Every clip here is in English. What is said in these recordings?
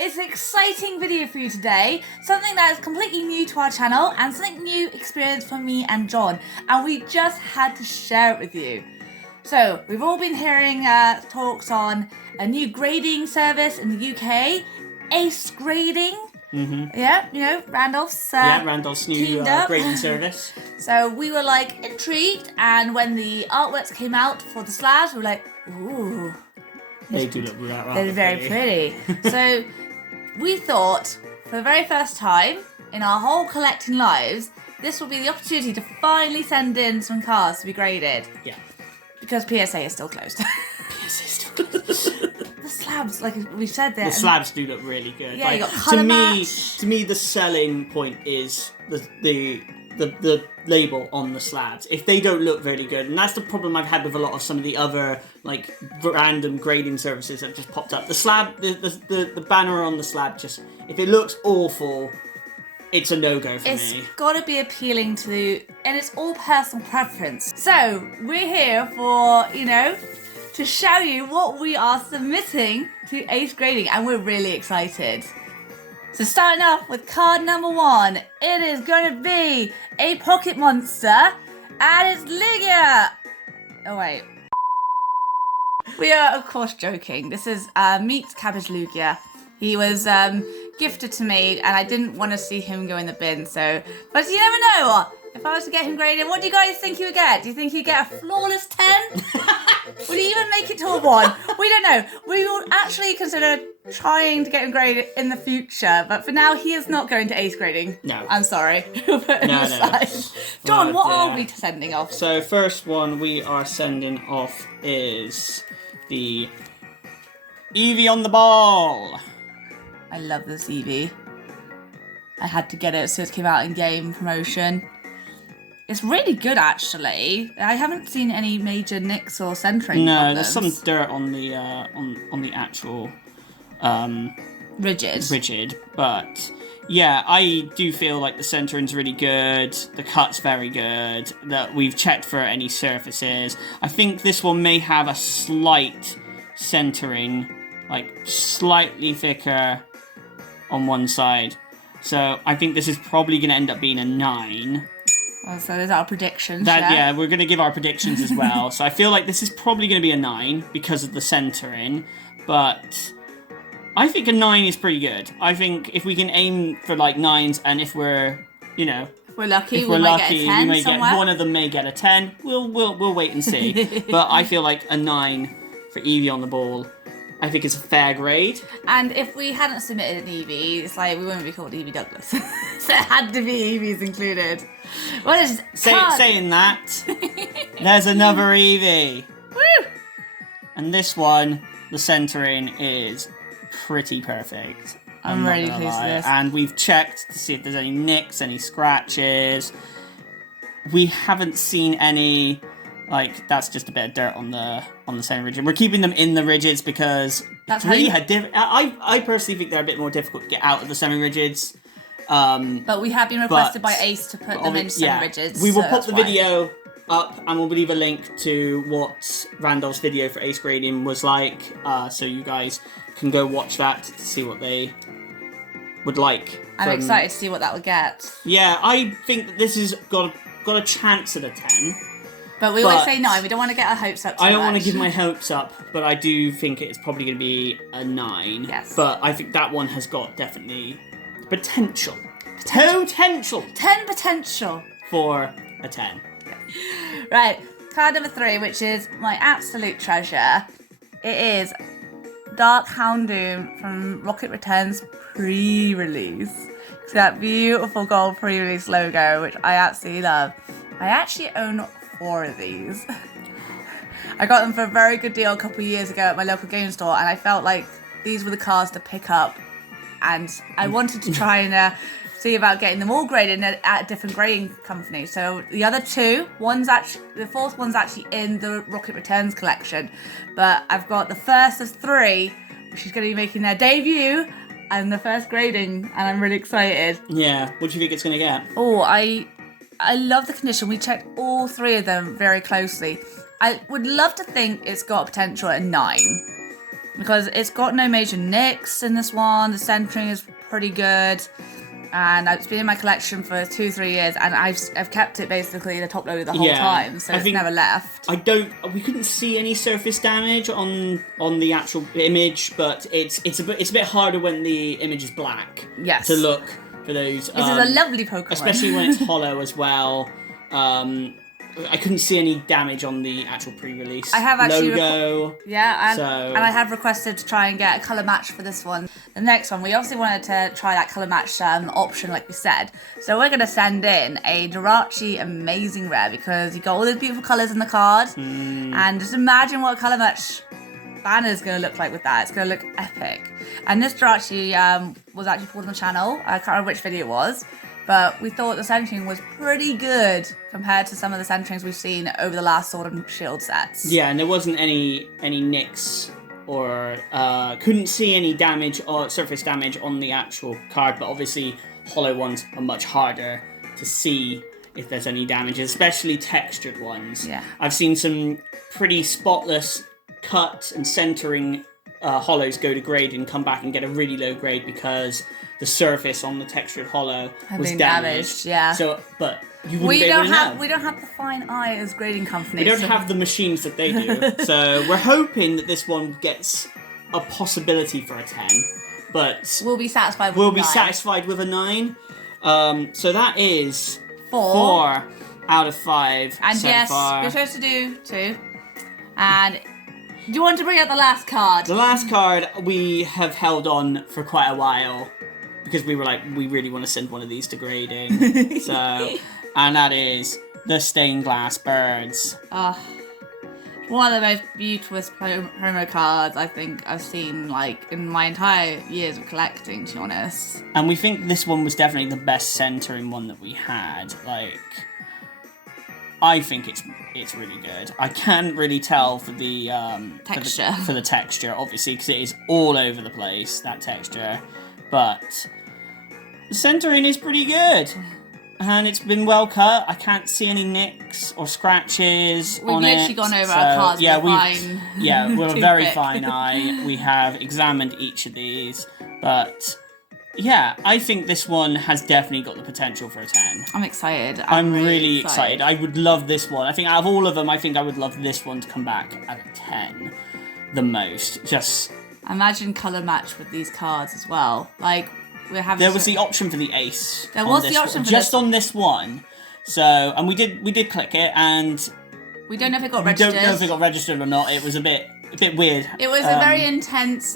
it's an exciting video for you today. Something that is completely new to our channel and something new experience for me and John. And we just had to share it with you. So, we've all been hearing talks on a new grading service in the UK, Ace Grading. Mm-hmm. Yeah, you know, Randolph's Randolph's new grading service. So we were like intrigued, and when the artworks came out for the slabs, we were like, ooh. They do look right. They're very pretty. So we thought, for the very first time in our whole collecting lives, this will be the opportunity to finally send in some cars to be graded. Yeah. Because PSA is still closed. PSA is still closed. The slabs, like we've said there. The slabs do look really good. Yeah, like, you got colour match. To me, the selling point is the label on the slabs. If they don't look really good, and that's the problem I've had with a lot of some of the other like random grading services that just popped up. The slab, the banner on the slab, just if it looks awful, it's a no-go for me. It's got to be appealing to, and it's all personal preference. So we're here for, you know, to show you what we are submitting to Ace Grading, and we're really excited. So starting off with card number 1, it is going to be a Pocket Monster, and it's Lugia. Oh wait. We are of course joking. This is Meat Cabbage Lugia. He was gifted to me, and I didn't want to see him go in the bin. So, but you never know. If I was to get him graded, what do you guys think he would get? Do you think he'd get a flawless 10? Would he even make it to a 1? We don't know. We will actually consider trying to get him graded in the future, but for now, he is not going to Ace Grading. No. I'm sorry. We'll put him aside. John, what are we sending off? So first one we are sending off is the Eevee on the ball. I love this Eevee. I had to get it as soon as it came out in game promotion. It's really good, actually. I haven't seen any major nicks or centering problems. There's some dirt on the actual rigid, but yeah, I do feel like the centering's really good. The cut's very good. That we've checked for any surfaces. I think this one may have a slight centering, like slightly thicker on one side. So I think this is probably going to end up being a 9. Well, so there's our predictions. Yeah, we're going to give our predictions as well. So I feel like this is probably going to be a 9 because of the centering. But I think a 9 is pretty good. I think if we can aim for like 9s, and if we're, you know, if we're lucky, we might get a 10 we may somewhere. get one of them may get a 10. We'll wait and see. But I feel like a 9 for Eevee on the ball, I think it's a fair grade. And if we hadn't submitted an Eevee, it's like we wouldn't be called Eevee Douglas. So it had to be Eevees included. What is saying that, there's another Eevee. Woo! And this one, the centering is pretty perfect. I'm really pleased with this. And we've checked to see if there's any nicks, any scratches. We haven't seen any. Like, that's just a bit of dirt on the center rigid. We're keeping them in the rigids because that's I personally think they're a bit more difficult to get out of the semi-rigids. But we have been requested by Ace to put them in semi-rigids. We will put the video up, and we'll leave a link to what Randolph's video for Ace Grading was like, so you guys can go watch that to see what they would like. I'm excited to see what that would get. Yeah, I think that this has got a chance at a 10. But we always say 9. We don't want to get our hopes up too I don't much. want to give my hopes up, but I do think it's probably going to be a 9. Yes. But I think that one has got definitely potential. 10 potential. For a 10. Right. Card number 3, which is my absolute treasure. It is Dark Houndoom from Rocket Returns pre-release. It's that beautiful gold pre-release logo, which I absolutely love. I actually own 4 of these. I got them for a very good deal a couple of years ago at my local game store, and I felt like these were the cars to pick up, and I wanted to try and see about getting them all graded at a different grading company. So the other 2, the 4th one's actually in the Rocket Returns collection, but I've got the first of 3, which is going to be making their debut and the first grading, and I'm really excited. Yeah, what do you think it's going to get? Oh, I love the condition. We checked all 3 of them very closely. I would love to think it's got potential at 9. because it's got no major nicks in this one. The centering is pretty good. And it's been in my collection for 2-3 years, and I've kept it basically the top loader the whole time, so it's never left. We couldn't see any surface damage on the actual image, but it's a bit harder when the image is black. Yes. To look for those. This is a lovely Pokemon, especially when it's hollow as well. I couldn't see any damage on the actual pre-release I have actually logo. and I have requested to try and get a colour match for this one. The next one, we obviously wanted to try that colour match option like we said. So we're going to send in a Jirachi Amazing Rare because you got all those beautiful colours in the card. And just imagine what a colour match banner is going to look like with that. It's going to look epic. And this Jirachi was actually pulled on the channel. I can't remember which video it was. But we thought the centering was pretty good compared to some of the centerings we've seen over the last Sword and Shield sets. Yeah, and there wasn't any nicks or couldn't see any damage or surface damage on the actual card, but obviously hollow ones are much harder to see if there's any damage, especially textured ones. Yeah. I've seen some pretty spotless cut and centering hollows go to grade and come back and get a really low grade because the surface on the textured hollow was damaged. Yeah. So, but you wouldn't be able to know. We don't have the fine eye as grading companies. We don't have the machines that they do. So we're hoping that this one gets a possibility for a 10, but we'll be satisfied with we'll a 9. be satisfied with a 9. So that is 4 out of 5 and so yes, far. you're supposed to do 2. And do you want to bring out the last card? The last card we have held on for quite a while because we were like, we really want to send one of these to grading. So, and that is the Stained Glass Birds. One of the most beautiful promo cards I think I've seen like in my entire years of collecting, to be honest. And we think this one was definitely the best centering one that we had. Like, I think it's really good. I can't really tell for the texture. For the texture, obviously, because it is all over the place, that texture. But the centering is pretty good. And it's been well cut. I can't see any nicks or scratches on it. We've literally gone over our cards with fine. Yeah, we're a very fine eye. We have examined each of these. But yeah, I think this one has definitely got the potential for a 10. I'm excited. I'm really excited. I would love this one. I think out of all of them, I think I would love this one to come back at a 10 the most. Just imagine colour match with these cards as well. Like, we're having there was the option for the ace. There was the option for just on this one. So, and we did click it, and we don't know if it got registered. We don't know if it got registered or not. It was a bit weird. It was a very intense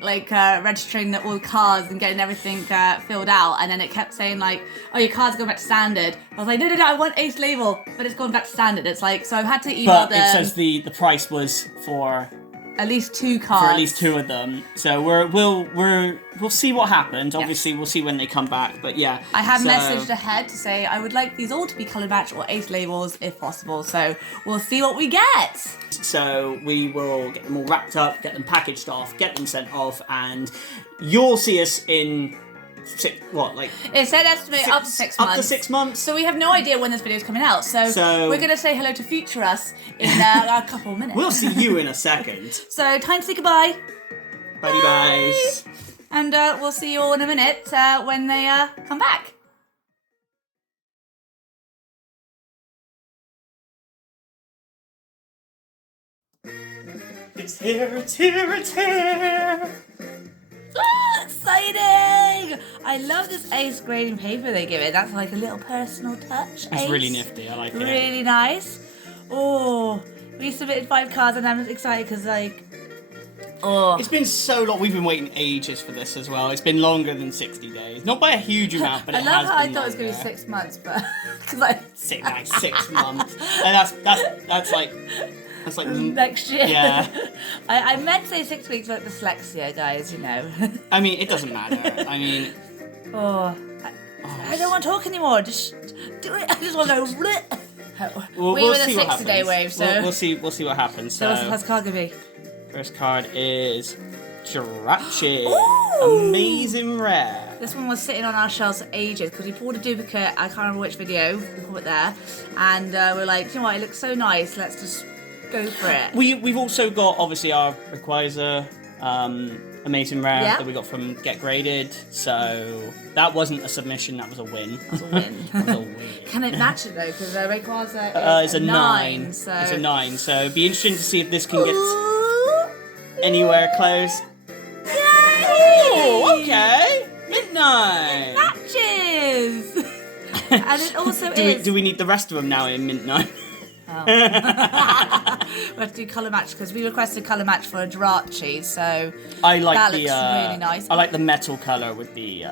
registering all the cards and getting everything filled out, and then it kept saying like, oh, your card's going back to standard. I was like, no, I want ace label, but it's gone back to standard. It's like, so I've had to email them. But it says the price was for at least 2 cards. For at least 2 of them. So we'll see what happens. Obviously, we'll see when they come back. But yeah, I have messaged ahead to say I would like these all to be colour match or ace labels if possible. So we'll see what we get. So we will get them all wrapped up, get them packaged off, get them sent off, and you'll see us in it said estimate up to 6 months. Up to 6 months. So we have no idea when this video is coming out. So we're going to say hello to future us in a couple of minutes. We'll see you in a second. So time to say goodbye. Bye. And we'll see you all in a minute when they come back. It's here, it's here, it's here! Exciting! I love this ace grading paper they give it. That's like a little personal touch. It's really nifty, I like it. Really nice. Oh, we submitted 5 cards and I'm excited because it's been so long. We've been waiting ages for this as well. It's been longer than 60 days. Not by a huge amount, but it has been I love how I thought longer. it was going to be 6 months, but... 6 months. And that's like next year. Yeah. I meant to say 6 weeks, but dyslexia, guys, you know. I mean, it doesn't matter. I mean... I don't want to talk anymore. Just do it. I just want to go... We'll we were the see what 60-day happens. wave, so... We'll see what happens. So what's the card going to be? First card is Jirachi. Ooh! Amazing Rare. This one was sitting on our shelves for ages because we pulled a duplicate. I can't remember which video. We put it there. And we're like, you know what? It looks so nice. Let's just Go for it. We've also got obviously our Rayquaza, amazing rare Yeah. that we got from Get Graded. So that wasn't a submission, that was a win. That's a win. That was a win. Can it match it though? Because Rayquaza is It's a 9. So It's a 9. So it'd be interesting to see if this can get Ooh. anywhere close. Yay! Oh, okay. Mint 9. Matches. And it also is. Do we need the rest of them now in Mint 9? Oh. We have to do colour match because we requested colour match for a Jirachi, so I like that the looks really nice. I like the metal colour with the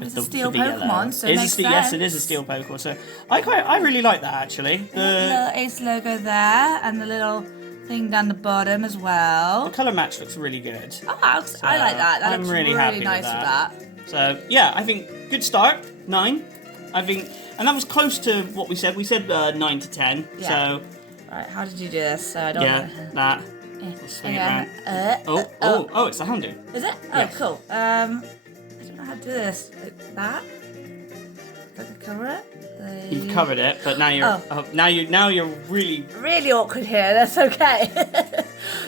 It's a steel with the Pokemon, yellow. so it makes Yes, sense. it is a steel Pokemon. So I really like that actually. The little Ace logo there, and the little thing down the bottom as well. The colour match looks really good. Oh, I like that. That I'm looks really happy with nice that. with that. So yeah, I think good start. 9. I think, and that was close to what we said. We said 9 to 10. Yeah. So Right, how did you do this? So I don't yeah, know. that. Swing it round. Oh, it's the Houndoom. Is it? Oh, Yeah. cool. I don't know how to do this. Like that? If I can cover it? You've covered it, but now you're now you're really Really awkward here, that's okay.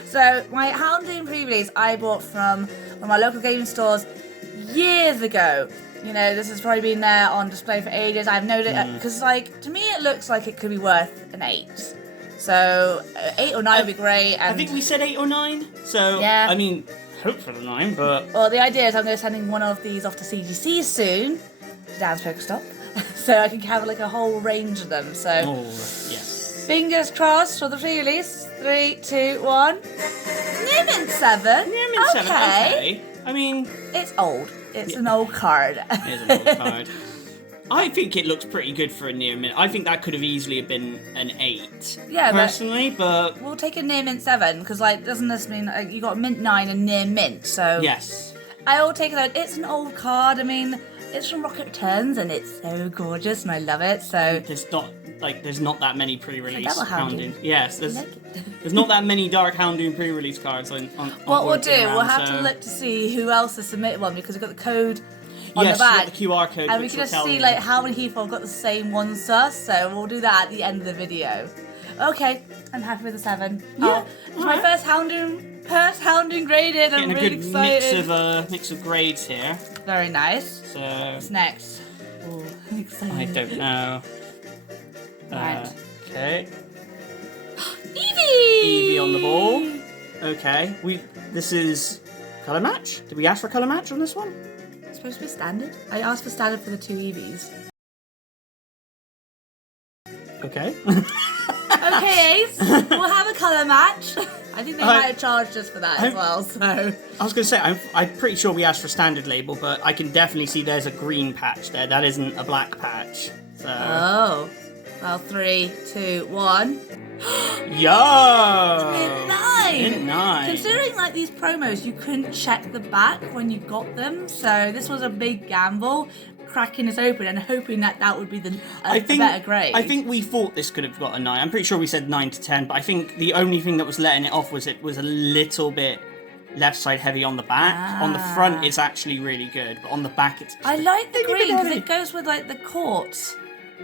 So, my Houndoom pre-release I bought from one of my local gaming stores years ago. You know, this has probably been there on display for ages. I've noted it, because, like, to me it looks like it could be worth an 8. So, 8 or 9 would be great. And I think we said 8 or 9. So Yeah. I mean, hope for the 9, but well, the idea is I'm going to sending one of these off to CGC soon, to Dan's Pokestop, so I can have like a whole range of them. So, oh yes. fingers crossed for the pre-release. 3, 2, 1. Near Mint 7. Near Mint 7. Okay. I mean, It's old. It's an old card. here's an old card. I think it looks pretty good for a near mint. I think that could have easily have been an 8. Yeah, personally, but we'll take a near Mint 7 because, like, doesn't this mean you got Mint 9 and near Mint? So yes. I will take it out. It's an old card. I mean, it's from Rocket Returns and it's so gorgeous and I love it. So There's not that many pre-release Double Houndoom. Houndoom. Yes, I like it. there's not that many Dark Houndoom pre-release cards on What we'll working do, around, we'll have so- to look to see who else has submitted one because we've got the code on yes, the back. the QR code. And we which can will just tell see you. like how many people have got the same ones to us, so we'll do that at the end of the video. Okay, I'm happy with the 7. Yeah, It's my first Houndoom graded. I'm Getting a really good excited. mix of grades here. Very nice. So What's next? Oh, I'm excited. I don't know. Right. Okay. Eevee! Eevee on the ball. Okay. This is colour match. Did we ask for colour match on this one? It's supposed to be standard. I asked for standard for the 2 Eevees. Okay. Okay, Ace. We'll have a colour match. I think they might have charged us for that as well, so... I was going to say, I'm pretty sure we asked for standard label, but I can definitely see there's a green patch there. That isn't a black patch. So. Oh. Well, 3, 2, 1. Yo! Mint 9! Mint 9. Considering, like, these promos, you couldn't check the back when you got them, so this was a big gamble, cracking this open and hoping that that would be the better grade. I think we thought this could have got a 9. I'm pretty sure we said 9 to 10, but I think the only thing that was letting it off was it was a little bit left side heavy on the back. On the front, it's actually really good, but on the back, it's... I like the Think of it green because already. it goes with, like, the court.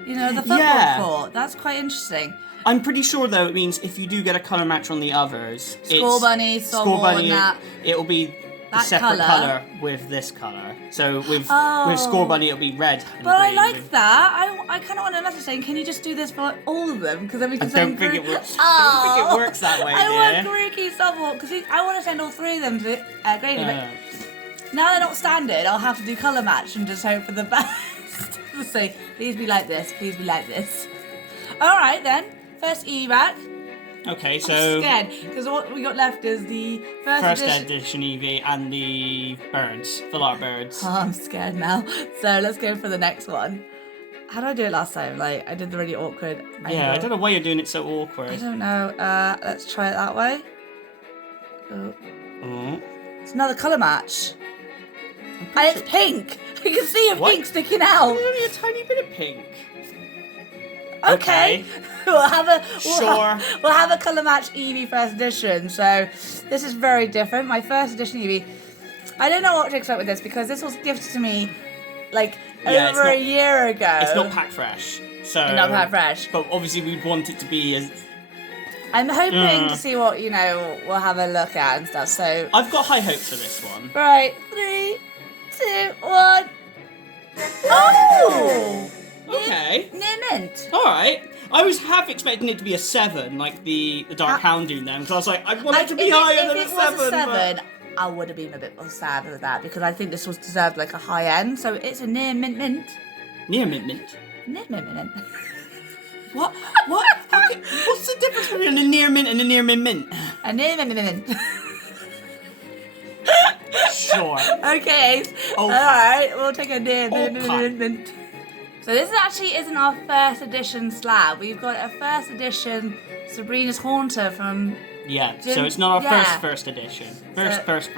You know, the football court. That's quite interesting. I'm pretty sure, though, it means if you do get a colour match on the others... Score Bunny, Score Bunny, and that. it'll be a That separate colour. colour with this colour. So with Score Bunny, it'll be red and But I green like with- that. I kind of want a message saying, can you just do this for all of them? Because then we can I send don't think group- it works. I don't think it works that way, I dear. want Karuki support because I want to send all 3 of them to Grady. Uh, But now they're not standard, I'll have to do colour match and just hope for the best. Let's see. Please be like this. Please be like this. Alright then. First E-Rat. okay, so I'm scared because what we got left is the first edition. edition Eevee and the birds, full art birds. Oh, I'm scared now. So let's go for the next one. How did I do it last time? Like, I did the really awkward Yeah, angle. I don't know why you're doing it so I awkward. don't know. Let's try it that way. Oh. Oh. It's another colour match. And it's pink! I can see a What? pink sticking out! Only a tiny bit of pink. Okay. we'll have a Sure. we'll have a colour match Eevee first edition. So this is very different. My first edition Eevee. I don't know what to expect with this because this was gifted to me like Yeah, it's over not- a year ago. It's not pack fresh. So Not pack fresh. But obviously we'd want it to be as I'm hoping to see what, we'll have a look at and stuff, so... I've got high hopes for this one. Right, 3, 2, 1... Oh! Okay. Near mint. Alright. I was half expecting it to be a 7, like the Dark Houndoom then, because I was like, I want it to be higher than a 7. If it was a 7, I would have been a bit more sad with that, because I think this was deserved like a high end, so it's a near mint mint. Near mint mint? Near mint mint. What? What's the difference between a near mint and a near mint mint? A near mint mint. Sure. Okay. Alright, we'll take a near mint mint. So this actually isn't our first edition slab. We've got a first edition Sabrina's Haunter from... Yeah, so it's not our first edition. First.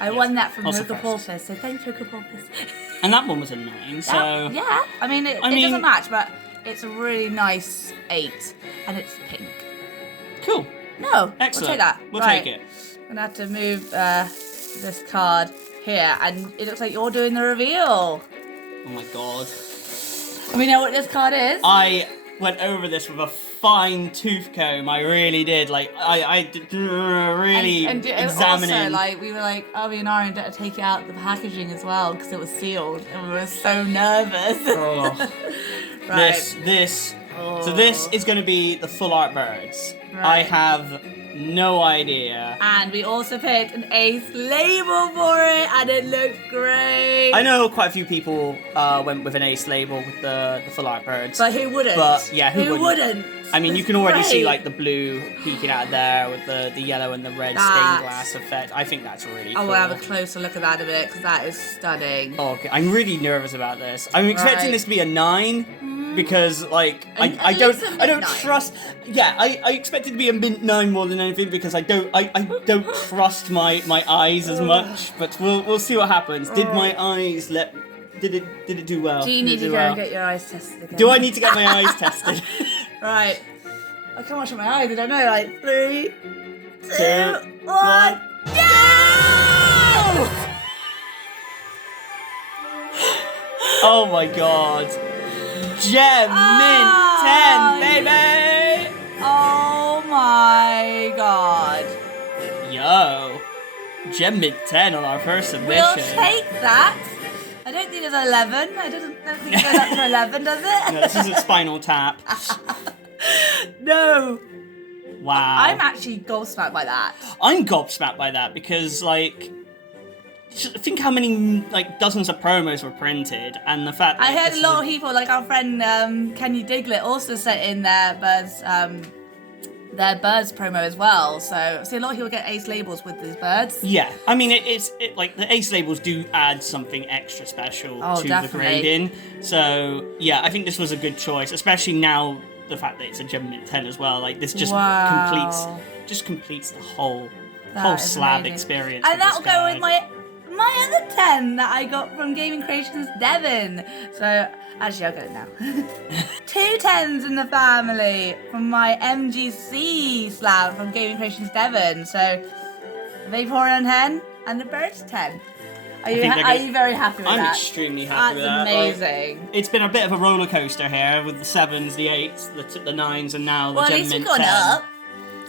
I won that from Hocapulpus, so thanks Hocapulpus. And that one was a 9, so... Yeah, I mean, it doesn't match, but it's a really nice 8, and it's pink. Cool. No, excellent. We'll take that. We'll take it. I'm gonna have to move this card here, and it looks like you're doing the reveal. Oh my god. We know what this card is. I went over this with a fine tooth comb. I really did. Like, I did really examining. Also, like, we were like, Abby and Aaron had to take it out the packaging as well because it was sealed, and we were so nervous. Oh. Right. So this is going to be the full art birds. Right. I have no idea. And we also picked an Ace label for it, and it looks great. I know quite a few people went with an Ace label with the full art birds. But who wouldn't? But yeah, who wouldn't? I mean, you can already see like the blue peeking out there with the yellow and the red stained glass effect. I think that's really cool. I will have a closer look at that in a minute because that is stunning. Oh, okay. I'm really nervous about this. I'm expecting this to be a 9. Because like I don't trust. Yeah, I expect it to be a mint 9 more than anything because I don't trust my eyes as much. But we'll see what happens. Did my eyes did it do well? Do you need to go and get your eyes tested again? Do I need to get my eyes tested? Right. I can't watch my eyes. I don't know. Like 3, 2, 1. Go! Oh my god. Gem Mint 10, baby! Oh my god. Yo. Gem Mint 10 on our first submission. We'll take that. I don't think it's 11. I don't think it goes up to 11, does it? No, this isn't Spinal Tap. No. Wow. I'm actually gobsmacked by that. I'm gobsmacked by that because, like... Think how many dozens of promos were printed, and the fact that I heard a lot of people, like our friend Kenny Diglett, also sent in their birds promo as well. So I see a lot of people get Ace labels with these birds. Yeah, I mean it's like the Ace labels do add something extra special to definitely. the grading. So yeah, I think this was a good choice, especially now the fact that it's a Gem Mint 10 as well. Like this just completes the whole slab experience. And that'll go with my other 10 that I got from Gaming Creations Devon. So, actually, I'll go now. 2 10s in the family from my MGC slab from Gaming Creations Devon. So, Vaporeon 10 and the Birds 10. Are you very happy with that? I'm extremely happy with that. That's amazing. It's been a bit of a roller coaster here with the 7s, the 8s, the 9s, and now the Gem Mint 10. Well, at least we've gone up.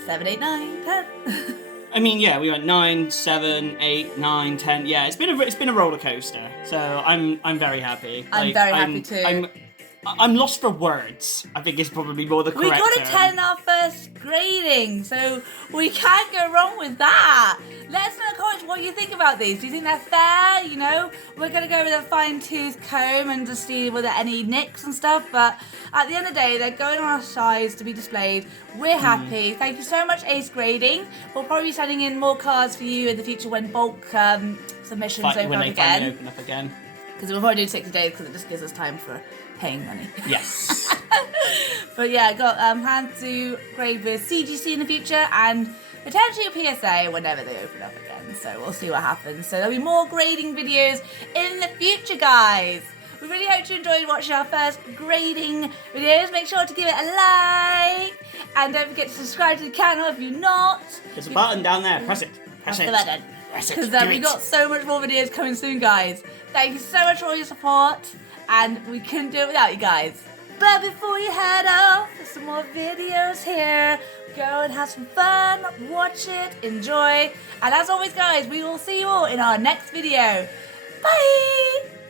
7, 8, 9, 10. I mean, yeah, we went 9, 7, 8, 9, 10. Yeah, it's been a roller coaster. So I'm very happy. I'm very happy too. I'm lost for words. I think is probably more the correct We got a 10 in our first grading, so we can't go wrong with that. Let us know in the comments what you think about these. Do you think they're fair? You know, we're going to go with a fine-tooth comb and just see whether there are any nicks and stuff, but at the end of the day, they're going on our sides to be displayed. We're happy. Thank you so much, Ace Grading. We'll probably be sending in more cards for you in the future when bulk submissions open up again. Because we'll probably do 60 days because it just gives us time for paying money. Yes. But yeah, I got plans to grade with CGC in the future and potentially a PSA whenever they open up again. So we'll see what happens. So there'll be more grading videos in the future, guys. We really hope you enjoyed watching our first grading videos. Make sure to give it a like. And don't forget to subscribe to the channel if you're not. There's a button down there. Press it. Press it. The button. Because we've got so much more videos coming soon, guys. Thank you so much for all your support. And we couldn't do it without you guys. But before you head off, there's some more more videos here. Go and have some fun, watch it, enjoy. And as always, guys, we will see you all in our next video. Bye!